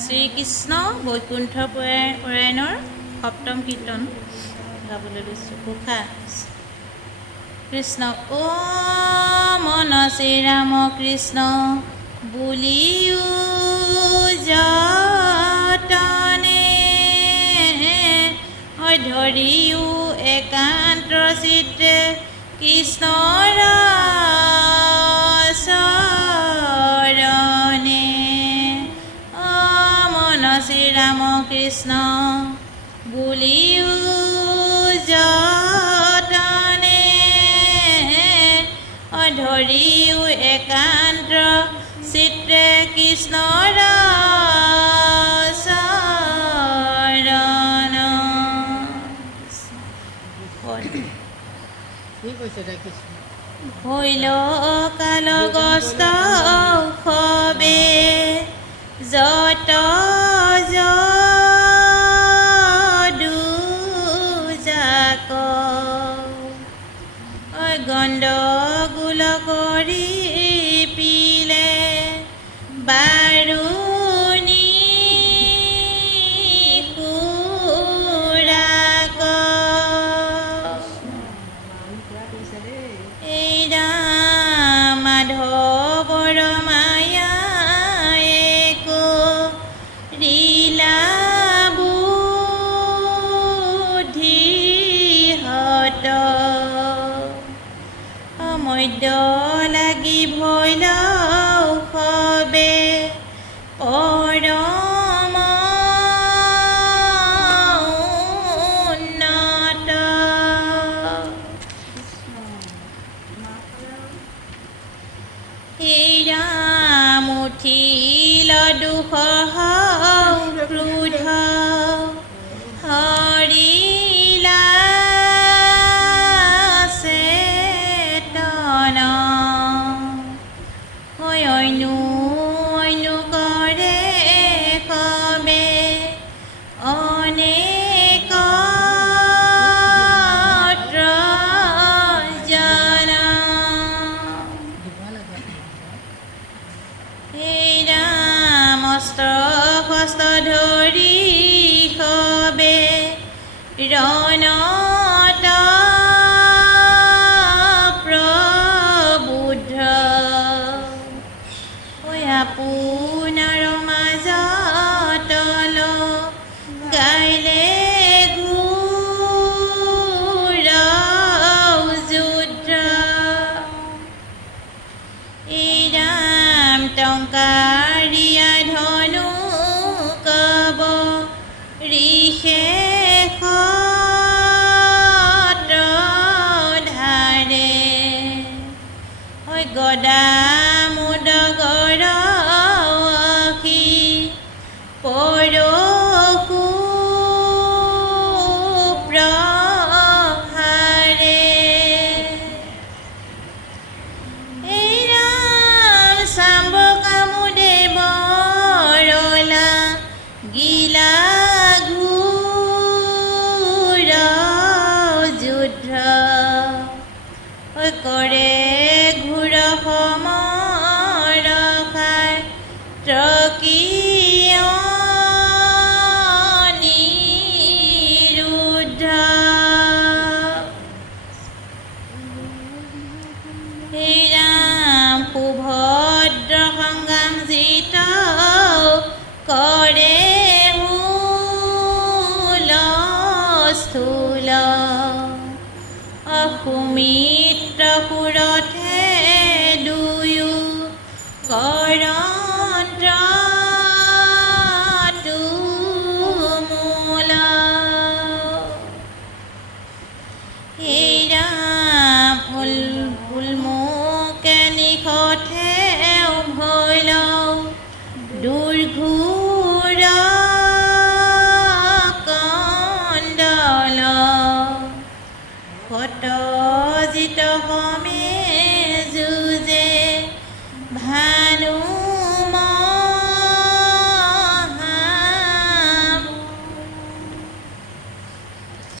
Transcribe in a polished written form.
শ্ৰীকৃষ্ণ বৈকুণ্ঠ পৰায়ণৰ সপ্তম কীৰ্তন গাবলৈ লৈছোঁ। ঘোষা কৃষ্ণ ও মন শ্ৰীৰাম কৃষ্ণ বুলিও যতনে ধৰিও একান্ত চিত্তে কৃষ্ণৰ চৰণে মন শ্ৰীৰাম কৃষ্ণ বুলিও যতনে ধৰিও একান্ত চিত্তে কৃষ্ণৰ চৰণ হইল কালগ্ৰস্ত ঔষবে যত যদুজাক গণ্ডগোল কৰি পিলে বাৰুণী খুৰাক এইৰা মাধৱৰ মায়াক ৰীলা বুদ্ধিহত মধ্য লাগি ভৈল ঔষবে পৰম উন্নত হীৰা মুঠিল দুখ ক্ৰোধ হৰিলা চেতন অন্য কৰে কবে অনেক জনা হস্ত ধৰি সবে ৰণত প্ৰবুদ্ধ আপোনাৰ মাজত গাইলে ঘোৰ যুদ্ধ ৰাম টংকাৰিয়া ধনু কব ঋষেশ ধাৰে গদা মুদগৰ পৰশু প্ৰহাৰে চাম্ব কামুদেৱ ৰলা গিলা ঘোৰ যুদ্ধ কৰে ঘোৰ সমৰ খাই ত্ৰকীয় নিৰুদ্ধ ৰাম সুভদ্ৰ সংগ্ৰাম জিত কৰে স্থূল সুমিত্ৰ সুৰথে দুয়ো কৰন্ত্ৰ তুমূল ৰাম উল্মুকে নিশঠে ভৈল দুৰ্ঘোৰ কণ্ডল ফট জিত সমে যুঁজে ভানু